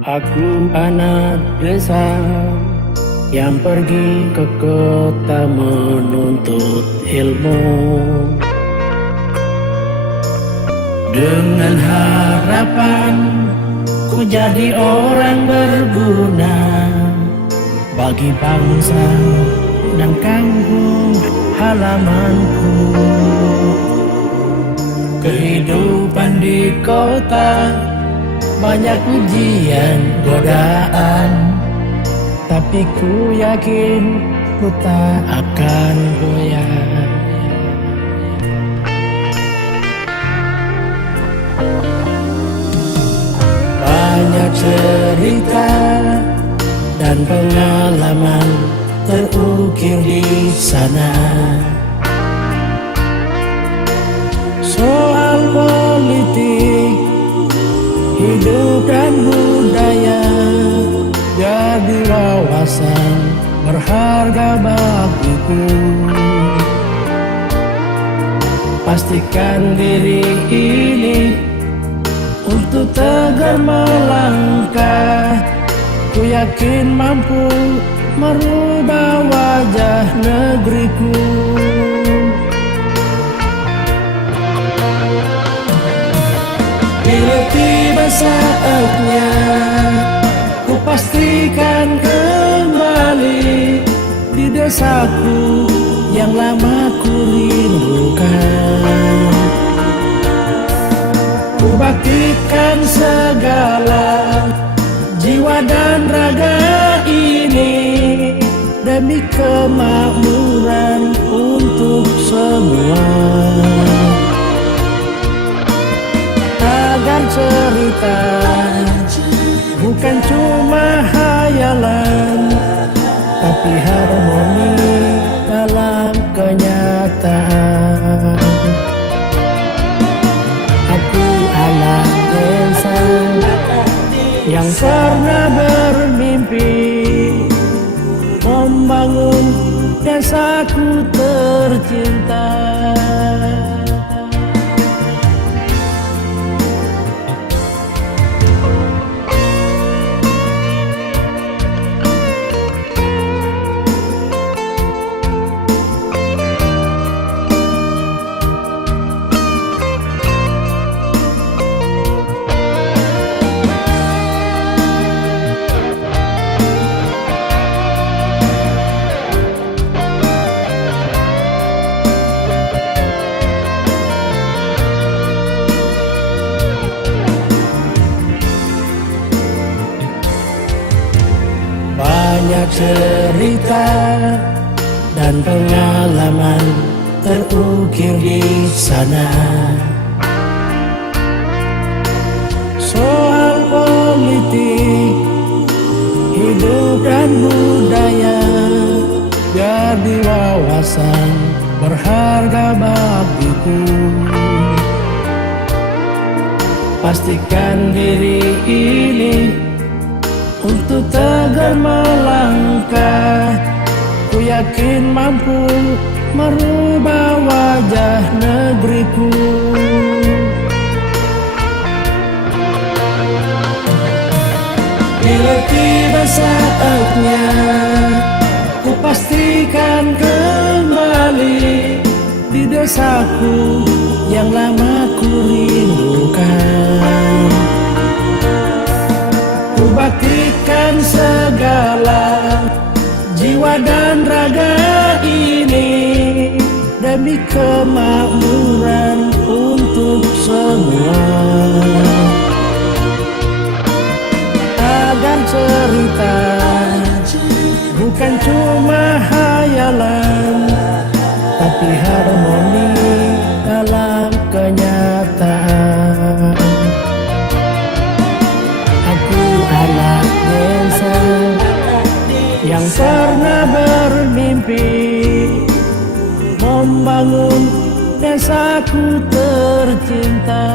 Aku anak desa yang pergi ke kota menuntut ilmu, dengan harapan ku jadi orang berguna bagi bangsa dan kampung halamanku. Kehidupan di kota banyak ujian, godaan, tapi ku yakin ku tak akan goyah. Banyak cerita dan pengalaman terukir di sana, soal politik, hidup dan budaya, jadi wawasan berharga bagiku. Pastikan diri ini untuk tegar melangkah, ku yakin mampu merubah wajah negeriku. Bila tiba saatnya, ku pastikan kembali di desaku yang lama ku rindukan. Ku baktikan segala jiwa dan raga ini demi kemakmuran untuk semua. Agar cerita bukan cuma hayalan, tapi harmoni dalam kenyataan. Aku anak desa yang pernah bermimpi membangun desaku tercinta. Banyak cerita dan pengalaman terukir di sana, soal politik, hidup dan budaya, jadi wawasan berharga bagiku. Pastikan diri ini untuk tegar melangkah, ku yakin mampu merubah wajah negeriku. Bila tiba saatnya, ku pastikan kembali di desaku yang lama ku rindukan. Ku baktikan segala jiwa dan raga ini demi kemakmuran untuk semua. Agar cerita bukan cuma hayalan, tapi harmoni dalam kenyataan. Anak desa yang pernah bermimpi membangun desaku tercinta.